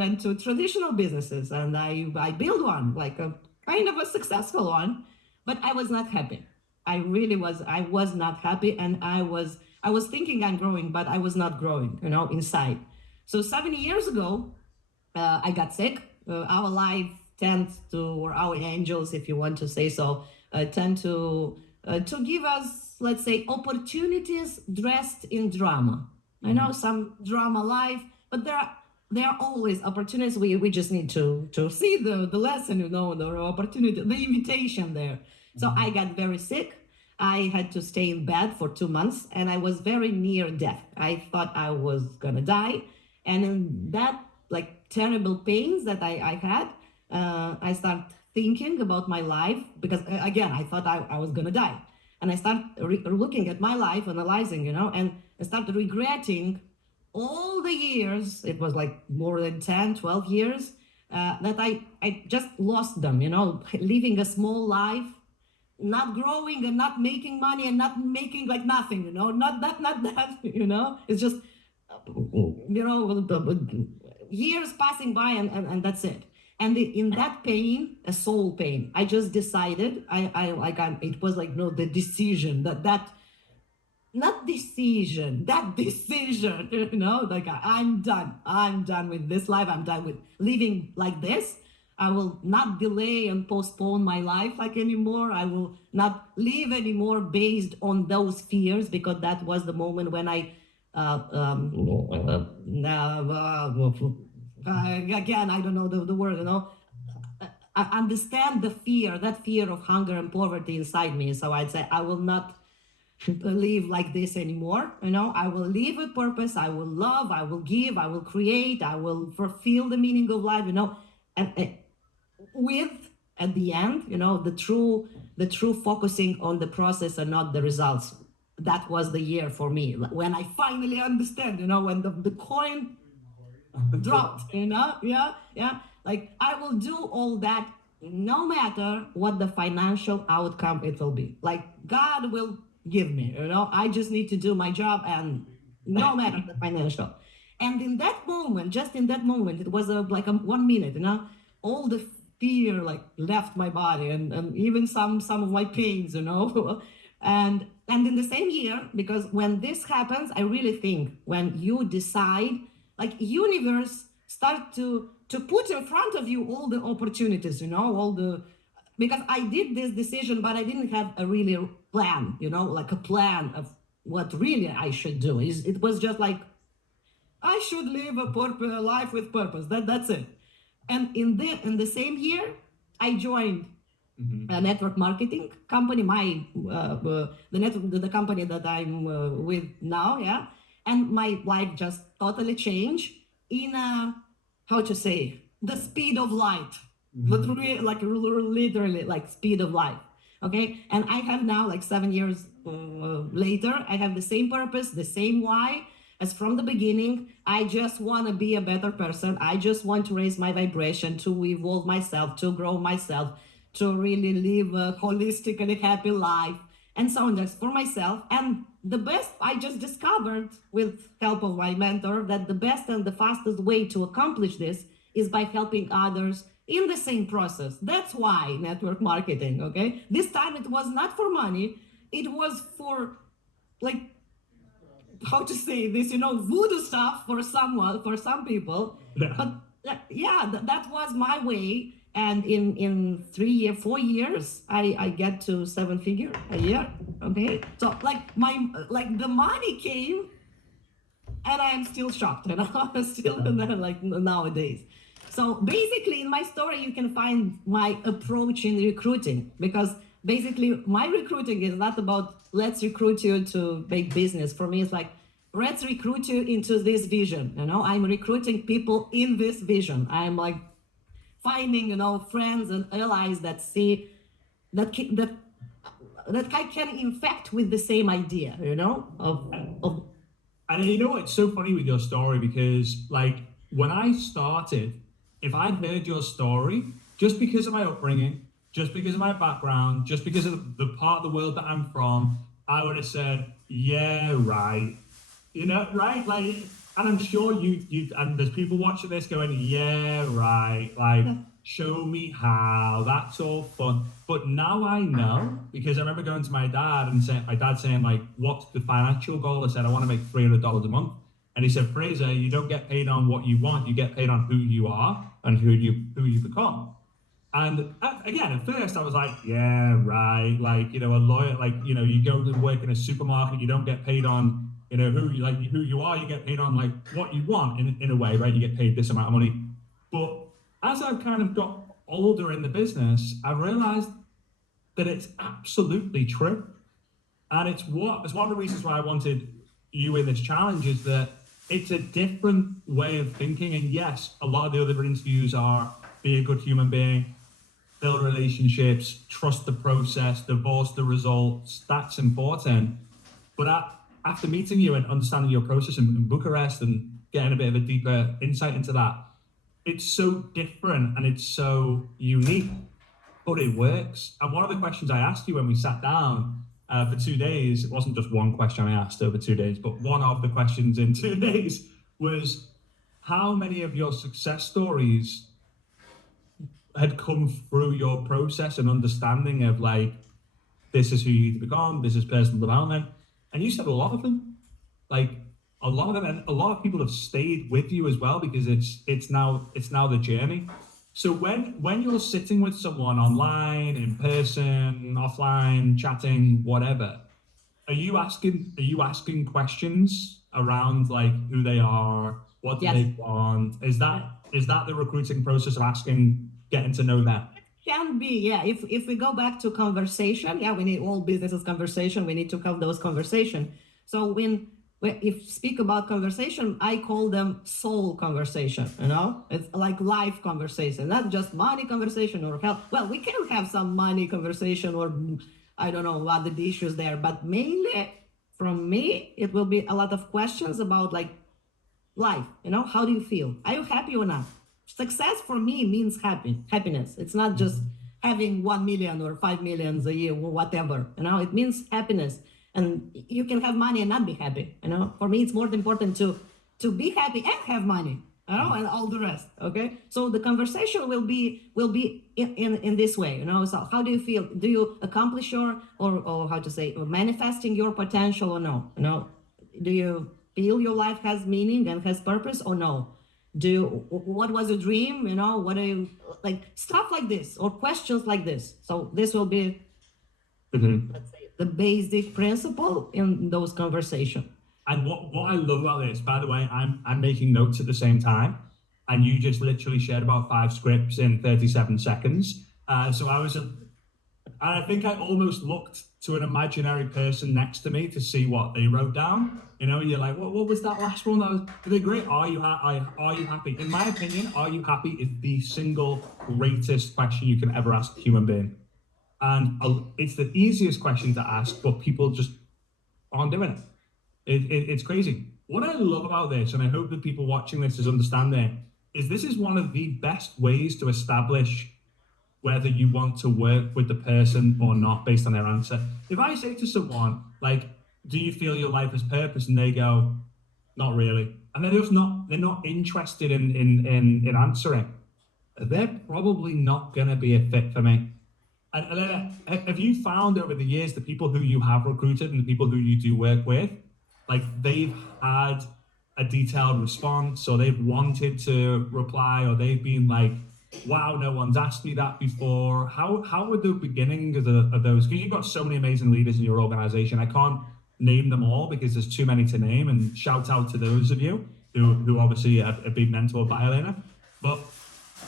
went to traditional businesses, and I built one, like a kind of a successful one, but I was not happy. I was not happy, and I was thinking I'm growing, but I was not growing, inside. So 7 years ago, I got sick. Our life tends to, or our angels, if you want to say so, tend to give us, let's say, opportunities dressed in drama. I know some drama life, but there are always opportunities. We just need to see the lesson, the opportunity, the invitation there. So I got very sick. I had to stay in bed for 2 months, and I was very near death. I thought I was gonna die. And in that terrible pains that I had, I started thinking about my life, because again, I thought I was gonna die. And I started looking at my life, analyzing, and I started regretting all the years, it was more than 10, 12 years, that I just lost them, living a small life, not growing and not making money and not making nothing, not that, it's just, years passing by and that's it. And in that pain, a soul pain, I just decided, it was the decision that decision, I'm done with this life. I'm done with living like this. I will not delay and postpone my life anymore. I will not live anymore based on those fears, because that was the moment when I again, I don't know the word, I understand that fear of hunger and poverty inside me. So I'd say I will not live like this anymore. I will live with purpose. I will love, I will give, I will create, I will fulfill the meaning of life, and with, at the end, the true focusing on the process and not the results. That was the year for me when I finally understand, when the coin dropped, yeah. I will do all that no matter what the financial outcome it will be. God will give me, I just need to do my job, and no matter the financial. And in that moment, just in that moment, it was a 1 minute, all the fear left my body, and even some of my pains, and in the same year, because when this happens, I really think when you decide, universe start to put in front of you all the opportunities, because I did this decision, but I didn't have a really plan, a plan of what really I should do. It was just I should live a life with purpose. That's it. And in the same year, I joined a network marketing company, the company that I'm with now, yeah. and my life just totally changed in a, how to say, the speed of light, but like literally like speed of light. Okay, and I have now like 7 years later, I have the same purpose, the same why as from the beginning. I just want to be a better person. I just want to raise my vibration, to evolve myself, to grow myself, to really live a holistic and a happy life, and so on. That's for myself. And the best, I just discovered with help of my mentor, that the best and the fastest way to accomplish this is by helping others in the same process. That's why network marketing, okay? This time it was not for money. It was for, like, how to say this, voodoo stuff for someone, for some people. Yeah. But yeah, that was my way. And in 4 years, I get to 7-figure a year. Okay, so like the money came, and I am still shocked. I'm still like nowadays. So basically, in my story, you can find my approach in recruiting, because basically my recruiting is not about let's recruit you to make business. For me, it's like, let's recruit you into this vision. I'm recruiting people in this vision. I'm like finding, friends and allies that see that I can infect with the same idea, of And you know, it's so funny with your story, because like when I started, if I'd heard your story, just because of my upbringing, just because of my background, just because of the part of the world that I'm from, I would have said, yeah, right. Right? Like, and I'm sure you and there's people watching this going, yeah, right. Like, show me how. That's all fun. But now I know, because I remember going to my dad and saying, like, what's the financial goal? I said, I want to make $300 a month. And he said, Frazer, you don't get paid on what you want. You get paid on who you are and who you become. And again, at first I was like, yeah, right. Like, a lawyer, like, you go to work in a supermarket, you don't get paid on, who you are, you get paid on like what you want in a way, right? You get paid this amount of money. But as I've kind of got older in the business, I realized that it's absolutely true. And it's one of the reasons why I wanted you in this challenge, is that it's a different way of thinking. And yes, a lot of the other interviews are be a good human being, build relationships, trust the process, divorce the results. That's important. But after meeting you and understanding your process in Bucharest and getting a bit of a deeper insight into that, it's so different and it's so unique, but it works. And one of the questions I asked you when we sat down for 2 days, it wasn't just one question I asked over 2 days, but one of the questions in 2 days was, how many of your success stories had come through your process and understanding of like, this is who you need to become, this is personal development? And you said a lot of them, like a lot of them, and a lot of people have stayed with you as well, because it's now the journey. So when you're sitting with someone online, in person, offline, chatting, whatever, are you asking questions around like who they are, what do Yes. they want? Is that the recruiting process of asking, getting to know them? Can be, yeah. If we go back to conversation, yeah, we need all businesses conversation. We need to have those conversation. So if speak about conversation, I call them soul conversation. It's like life conversation, not just money conversation or health. Well, we can have some money conversation, or I don't know what the issues there, but mainly from me, it will be a lot of questions about like life. How do you feel? Are you happy or not? Success for me means happiness. It's not just having 1 million or 5 million a year or whatever. It means happiness. And you can have money and not be happy. For me, it's more important to be happy and have money. And all the rest. Okay. So the conversation will be in this way. So how do you feel? Do you accomplish or how to say, or manifesting your potential or no? Do you feel your life has meaning and has purpose or no? What was your dream? What are you like? Stuff like this or questions like this. So this will be, let's say, the basic principle in those conversations. And what I love about this, by the way, I'm making notes at the same time, and you just literally shared about 5 scripts in 37 seconds. So I was And I think I almost looked to an imaginary person next to me to see what they wrote down. You know, you're like, what was that last one? That was really great. Are you happy? In my opinion, are you happy is the single greatest question you can ever ask a human being. And it's the easiest question to ask, but people just aren't doing it. It's crazy. What I love about this, and I hope that people watching this is understanding, is this is one of the best ways to establish whether you want to work with the person or not based on their answer. If I say to someone, like, do you feel your life has purpose? And they go, not really. And they're not interested in answering. They're probably not going to be a fit for me. And have you found over the years the people who you have recruited and the people who you do work with, like they've had a detailed response, or they've wanted to reply, or they've been like, wow, no one's asked me that before. How were the beginning of those? Because you've got so many amazing leaders in your organization. I can't name them all because there's too many to name. And shout out to those of you who obviously have been mentored by Elena. But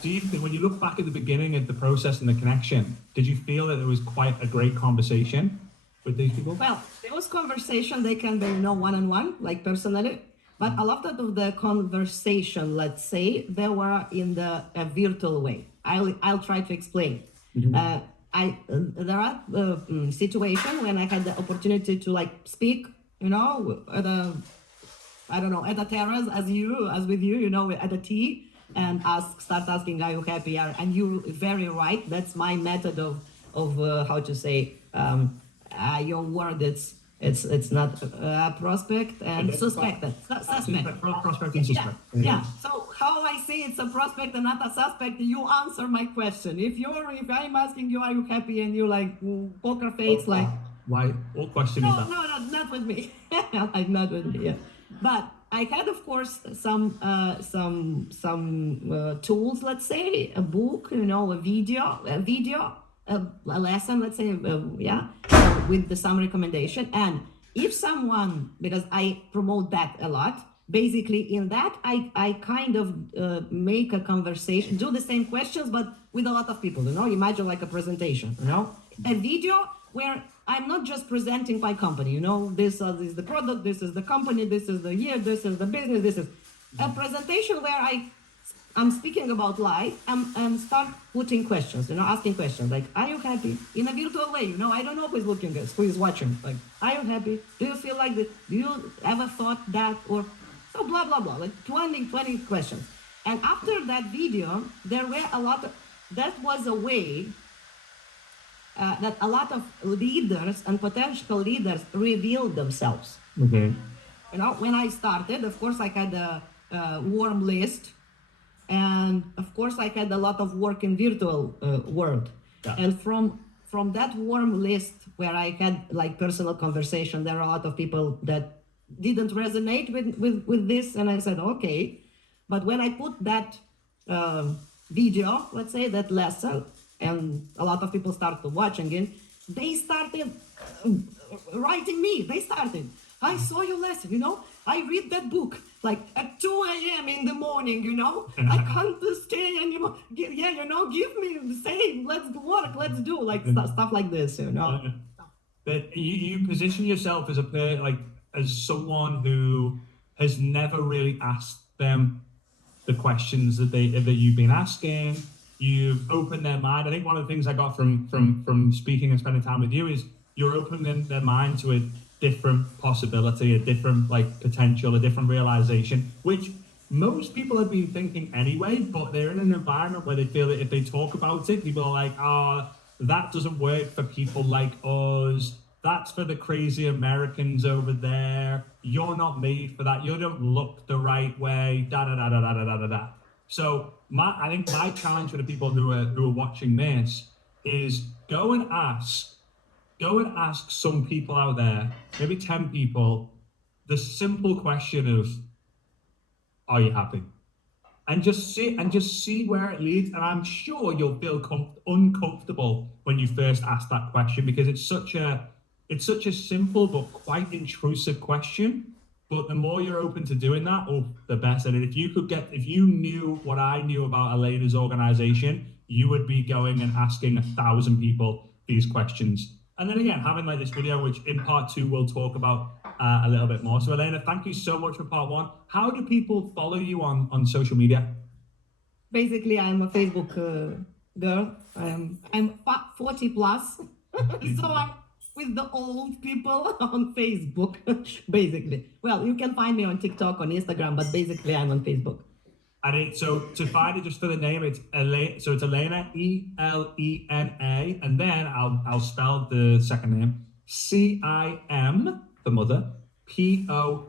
do you think, when you look back at the beginning of the process and the connection, did you feel that there was quite a great conversation with these people? Well, there was conversation. They can be, one-on-one, like personally. But a lot of the conversation, let's say, they were in the virtual way. I'll try to explain. There are situations when I had the opportunity to like speak, at a terrace as with you, at a tea, and start asking, are you happy? And you're very right. That's my method of how to say, your word. It's not prospect and suspected. Suspect. Prospect and suspect. Yeah. So how I say it's a prospect and not a suspect, you answer my question. If I'm asking you, are you happy? And you're like poker face, like. Why? What question is that? No, not with me. Like not with me. Yeah. But I had, of course, some tools. Let's say a book, a video. A lesson, let's say, with some recommendation. And if someone, because I promote that a lot, basically in that I kind of make a conversation, do the same questions, but with a lot of people, imagine like a presentation, a video where I'm not just presenting my company, this is the product, this is the company, this is the year, this is the business, this is a presentation where I'm speaking about life and start putting questions, asking questions like, are you happy? In a virtual way, I don't know who is looking at, who is watching. Like, are you happy? Do you feel like this? Do you ever thought that? Or so blah, blah, blah, like 20 questions. And after that video, there were that was a way that a lot of leaders and potential leaders revealed themselves. Okay. When I started, of course, I had a warm list. And of course, I had a lot of work in virtual world. Yeah. And from that warm list where I had like personal conversation, there are a lot of people that didn't resonate with this. And I said, okay. But when I put that video, let's say that lesson, and a lot of people started watching it, they started writing me. They started, I saw your lesson, I read that book like at 2 a.m. in the morning, I can't stay anymore. Give me, say, let's work, let's do like stuff like this, But you position yourself as someone who has never really asked them the questions that you've been asking. You've opened their mind. I think one of the things I got from speaking and spending time with you is you're opening their mind to a different possibility, a different potential, a different realization, which most people have been thinking anyway, but they're in an environment where they feel that if they talk about it, people are like, that doesn't work for people like us. That's for the crazy Americans over there. You're not made for that. You don't look the right way, da-da-da-da-da-da-da-da. So I think my challenge for the people who are watching this is go and ask some people out there, maybe 10 people, the simple question of, are you happy? And just see where it leads. And I'm sure you'll feel uncomfortable when you first ask that question, because it's such a simple but quite intrusive question. But the more you're open to doing that, the better. And if you knew what I knew about Elena's organization, you would be going and asking 1,000 people, these questions. And then again, having like this video, which in part 2 we'll talk about a little bit more. So Elena, thank you so much for part 1. How do people follow you on social media? Basically, I'm a Facebook girl. I'm 40 plus, so I'm with the old people on Facebook, basically. Well, you can find me on TikTok, on Instagram, but basically I'm on Facebook. And so to find it, just for the name, it's Elena. So it's Elena, Elena, and then I'll spell the second name, Cim for mother, Poesu.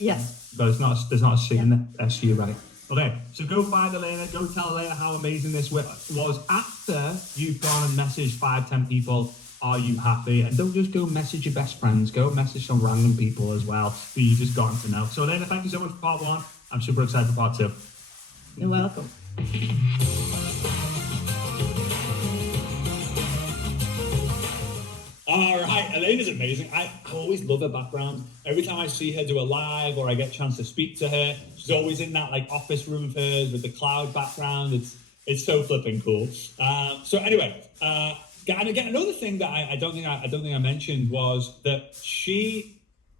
Yes. But there's not a C in there. SU, right? Okay, so go find Elena, go tell Elena how amazing this was after you've gone and messaged 5-10 people. Are you happy? And don't just go message your best friends, go message some random people as well who you just gotten to know. So Elena, thank you so much for part 1. I'm super excited for part 2. You're welcome. All right, Elena's amazing. I always love her background. Every time I see her do a live or I get a chance to speak to her, she's always in that like office room of hers with the cloud background. It's so flipping cool. So anyway, and again, another thing that I don't think I mentioned was that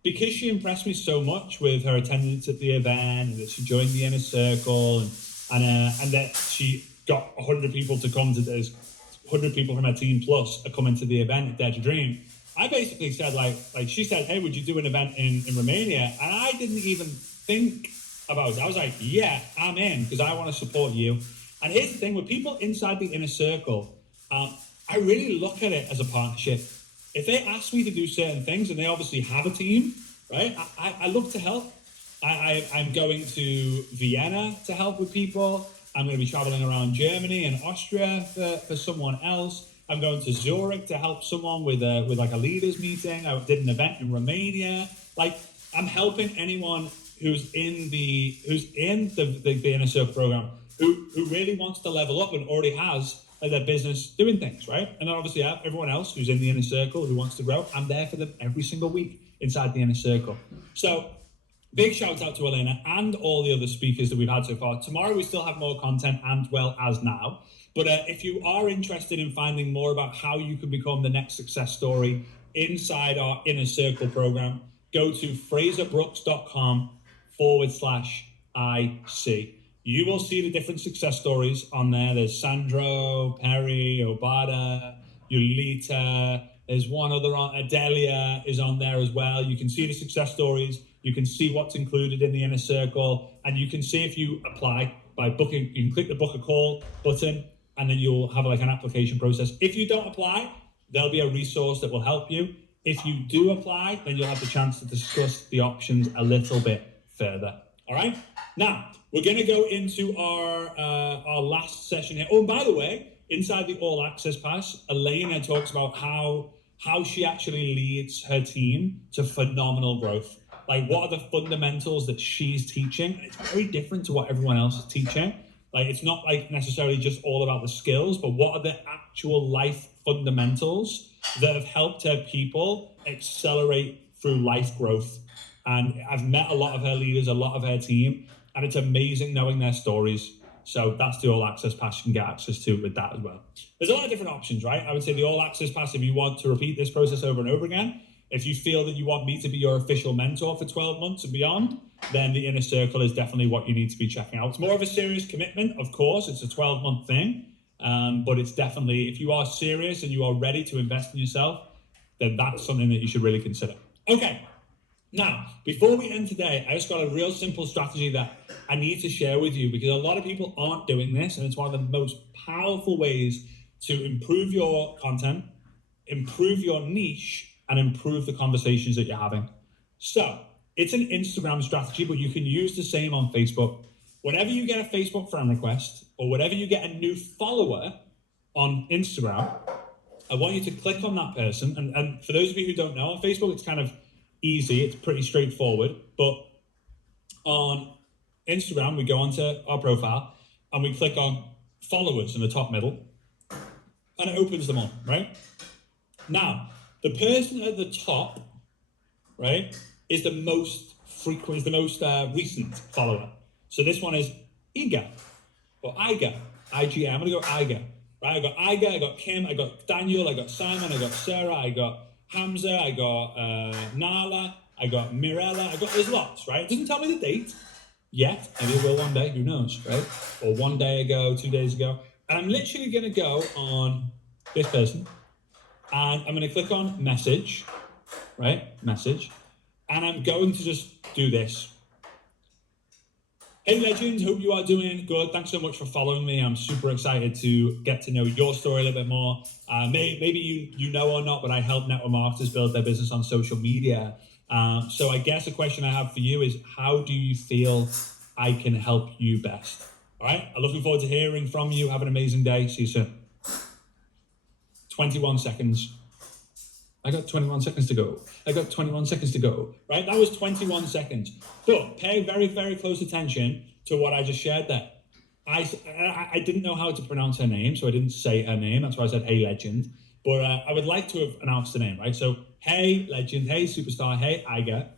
because she impressed me so much with her attendance at the event, and that she joined the inner circle, and that she got 100 people to come to this. 100 people from her team plus are coming to the event, Dare to Dream. I basically said, like she said, hey, would you do an event in Romania? And I didn't even think about it. I was like, yeah, I'm in, because I want to support you. And here's the thing, with people inside the inner circle, I really look at it as a partnership. If they ask me to do certain things, and they obviously have a team, right? I love to help. I'm going to Vienna to help with people. I'm going to be traveling around Germany and Austria for someone else. I'm going to Zurich to help someone with like a leaders meeting. I did an event in Romania. Like, I'm helping anyone who's in the inner circle program who really wants to level up and already has their business doing things, right? And then obviously everyone else who's in the inner circle who wants to grow, I'm there for them every single week inside the inner circle. So big shout out to Elena and all the other speakers that we've had so far. Tomorrow we still have more content and well as now. But if you are interested in finding more about how you can become the next success story inside our inner circle program, go to FrazerBrooks.com/IC. You will see the different success stories on there. There's Sandro, Perry, Obada, Yulita. There's one other on, Adelia is on there as well. You can see the success stories. You can see what's included in the inner circle, and you can see if you apply by booking. You can click the book a call button, and then you'll have like an application process. If you don't apply, there'll be a resource that will help you. If you do apply, then you'll have the chance to discuss the options a little bit further. All right. Now we're going to go into our last session here. Oh, and by the way, inside the All Access Pass, Elena talks about how she actually leads her team to phenomenal growth. Like, what are the fundamentals that she's teaching? And it's very different to what everyone else is teaching. Like, it's not like necessarily just all about the skills, but what are the actual life fundamentals that have helped her people accelerate through life growth. And I've met a lot of her leaders, a lot of her team, and it's amazing knowing their stories. So that's the All Access Pass you can get access to with that as well. There's a lot of different options, right? I would say the All Access Pass, if you want to repeat this process over and over again, if you feel that you want me to be your official mentor for 12 months and beyond, then the Inner Circle is definitely what you need to be checking out. It's more of a serious commitment, of course. It's a 12-month thing, but it's definitely, if you are serious and you are ready to invest in yourself, then that's something that you should really consider. Okay, now, before we end today, I just got a real simple strategy that I need to share with you, because a lot of people aren't doing this, and it's one of the most powerful ways to improve your content, improve your niche, and improve the conversations that you're having. So it's an Instagram strategy, but you can use the same on Facebook. Whenever you get a Facebook friend request, or whenever you get a new follower on Instagram, I want you to click on that person. And for those of you who don't know, on Facebook, it's kind of easy. It's pretty straightforward. But on Instagram, we go onto our profile and we click on followers in the top middle, and it opens them all, right? Now, the person at the top, right, is the most frequent, is the most recent follower. So this one is Iga, or Iga, I-G-A. I'm going to go Iga. right? I got Iga, I got Kim, I got Daniel, I got Simon, I got Sarah, I got Hamza, I got Nala, I got Mirella, there's lots, right? It doesn't tell me the date yet. Maybe it will one day, who knows, right? Or 1 day ago, 2 days ago. And I'm literally gonna go on this person and I'm gonna click on message, right? Message. And I'm going to just do this. Hey legends, hope you are doing good. Thanks so much for following me. I'm super excited to get to know your story a little bit more. Maybe you know or not, but I help network marketers build their business on social media. So I guess a question I have for you is, how do you feel I can help you best? All right, I'm looking forward to hearing from you. Have an amazing day. See you soon. 21 seconds. I got 21 seconds to go. I got 21 seconds to go, right? That was 21 seconds. But pay very, very close attention to what I just shared there. I didn't know how to pronounce her name, so I didn't say her name. That's why I said, hey, legend. But I would like to have announced the name, right? So, hey, legend, hey, superstar, hey, Iga.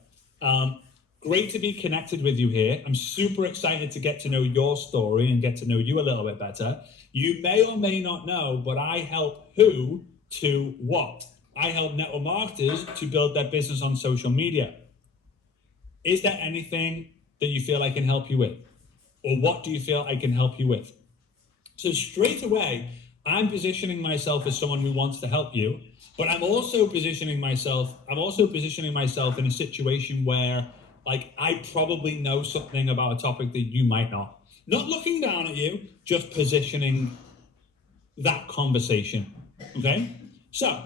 Great to be connected with you here. I'm super excited to get to know your story and get to know you a little bit better. You may or may not know, but I help who to what? I help network marketers to build their business on social media. Is there anything that you feel I can help you with? Or what do you feel I can help you with? So straight away, I'm positioning myself as someone who wants to help you, but I'm also positioning myself in a situation where, like, I probably know something about a topic that you might not. Not looking down at you, just positioning that conversation. Okay? So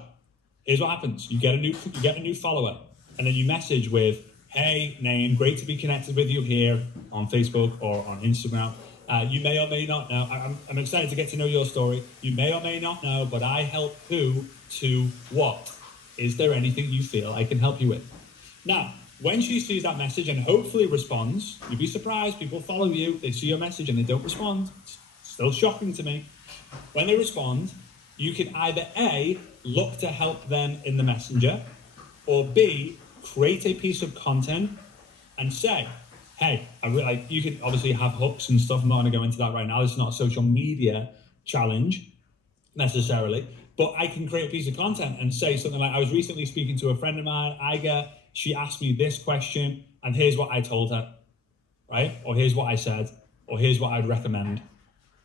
here's what happens. You get a new follower, and then you message with, hey, name, great to be connected with you here on Facebook or on Instagram. You may or may not know, I'm excited to get to know your story. You may or may not know, but I help who to what? Is there anything you feel I can help you with? Now, when she sees that message and hopefully responds, you'd be surprised, people follow you, they see your message and they don't respond. It's still shocking to me. When they respond, you can either A, look to help them in the messenger, or B, create a piece of content and say, hey, you can obviously have hooks and stuff. I'm not going to go into that right now. This is not a social media challenge necessarily, but I can create a piece of content and say something like, I was recently speaking to a friend of mine, Iga, she asked me this question, and here's what I told her, right? Or here's what I said, or here's what I'd recommend.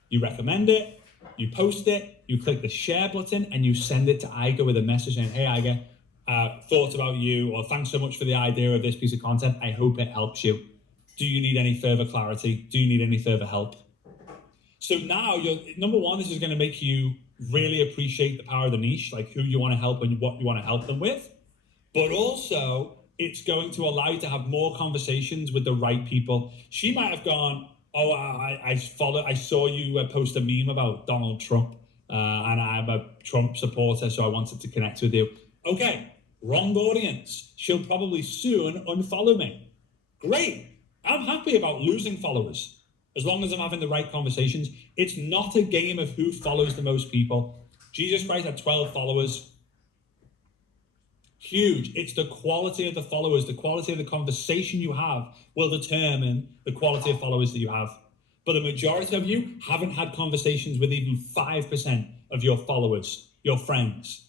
You recommend it, you post it, you click the share button, and you send it to Iga with a message saying, hey, Iga, thoughts about you, or thanks so much for the idea of this piece of content. I hope it helps you. Do you need any further clarity? Do you need any further help? So now, number one, this is going to make you really appreciate the power of the niche, like who you want to help and what you want to help them with. But also, it's going to allow you to have more conversations with the right people. She might have gone, oh, I saw you post a meme about Donald Trump, and I'm a Trump supporter, so I wanted to connect with you. Okay, wrong audience. She'll probably soon unfollow me. Great. I'm happy about losing followers as long as I'm having the right conversations. It's not a game of who follows the most people. Jesus Christ had 12 followers. Huge. It's the quality of the followers, the quality of the conversation you have will determine the quality of followers that you have. But the majority of you haven't had conversations with even 5% of your followers, your friends.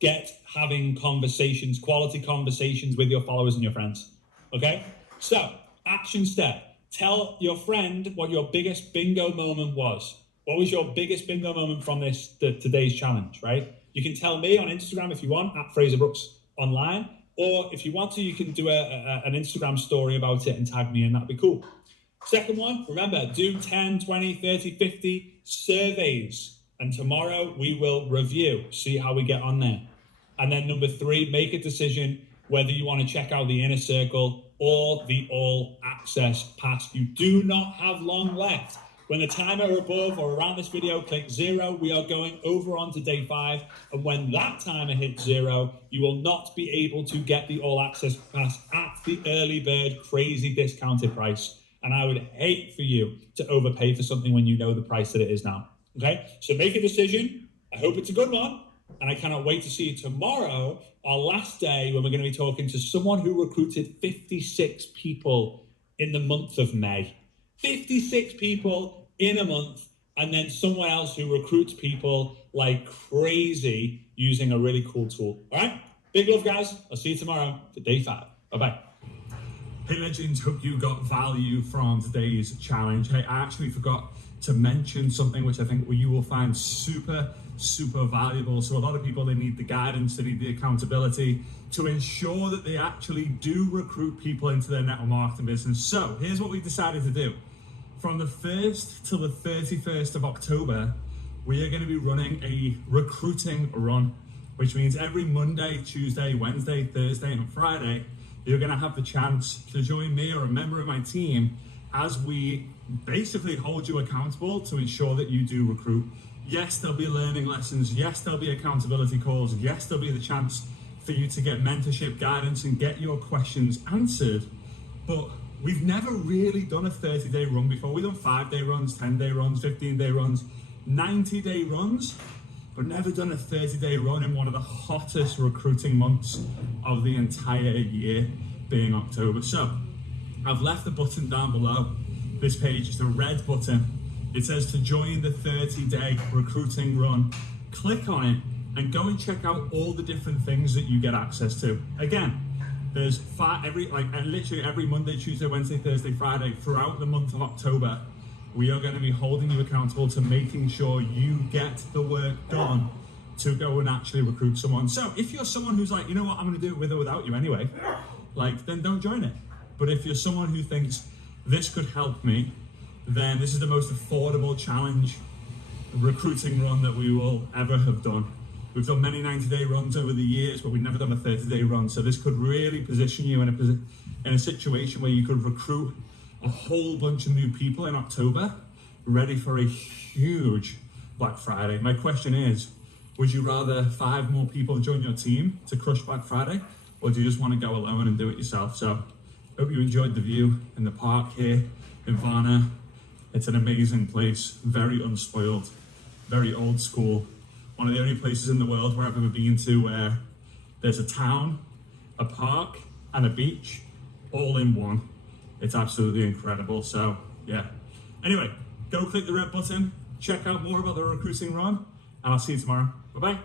Get having conversations, quality conversations with your followers and your friends. Okay? So, action step. Tell your friend what your biggest bingo moment was. What was your biggest bingo moment from today's challenge, right? You can tell me on Instagram if you want, at Frazer Brooks Online, or if you want to, you can do an Instagram story about it and tag me, and that'd be cool. Second one, remember, do 10, 20, 30, 50 surveys, and tomorrow we will review, see how we get on there. And then number 3, make a decision whether you want to check out the inner circle or the all access pass. You do not have long left. When the timer above or around this video clicks 0, we are going over onto day 5. And when that timer hits 0, you will not be able to get the all access pass at the early bird crazy discounted price. And I would hate for you to overpay for something when you know the price that it is now. Okay, so make a decision. I hope it's a good one. And I cannot wait to see you tomorrow, our last day, when we're going to be talking to someone who recruited 56 people in the month of May. 56 people in a month. and then someone else who recruits people like crazy using a really cool tool. All right? Big love, guys. I'll see you tomorrow for day 5. Bye-bye. Hey legends, hope you got value from today's challenge. Hey, I actually forgot to mention something which I think you will find super valuable. So a lot of people, they need the guidance, they need the accountability to ensure that they actually do recruit people into their network marketing business. So here's what we decided to do. From the 1st till the 31st of October, we are going to be running a recruiting run, which means every Monday, Tuesday, Wednesday, Thursday, and Friday, you're going to have the chance to join me or a member of my team as we basically hold you accountable to ensure that you do recruit. Yes, there'll be learning lessons. Yes, there'll be accountability calls. Yes, there'll be the chance for you to get mentorship, guidance, and get your questions answered. But we've never really done a 30-day run before. We've done 5-day runs, 10-day runs, 15-day runs, 90-day runs, but never done a 30-day run in one of the hottest recruiting months of the entire year, being October. So I've left the button down below this page. It's the red button. It says to join the 30-day recruiting run. Click on it and go and check out all the different things that you get access to. Again, there's literally every Monday, Tuesday, Wednesday, Thursday, Friday throughout the month of October, we are going to be holding you accountable to making sure you get the work done to go and actually recruit someone. So if you're someone who's like, you know what, I'm going to do it with or without you anyway, then don't join it. But if you're someone who thinks this could help me, then this is the most affordable challenge recruiting run that we will ever have done. We've done many 90-day runs over the years, but we've never done a 30-day run. So this could really position you in a situation where you could recruit a whole bunch of new people in October, ready for a huge Black Friday. My question is, would you rather 5 more people join your team to crush Black Friday, or do you just want to go alone and do it yourself? So hope you enjoyed the view in the park here in Varna. It's an amazing place, very unspoiled, very old school. One of the only places in the world where I've ever been to where there's a town, a park, and a beach all in one. It's absolutely incredible. So yeah. Anyway, go click the red button, check out more about the recruiting run, and I'll see you tomorrow. Bye-bye.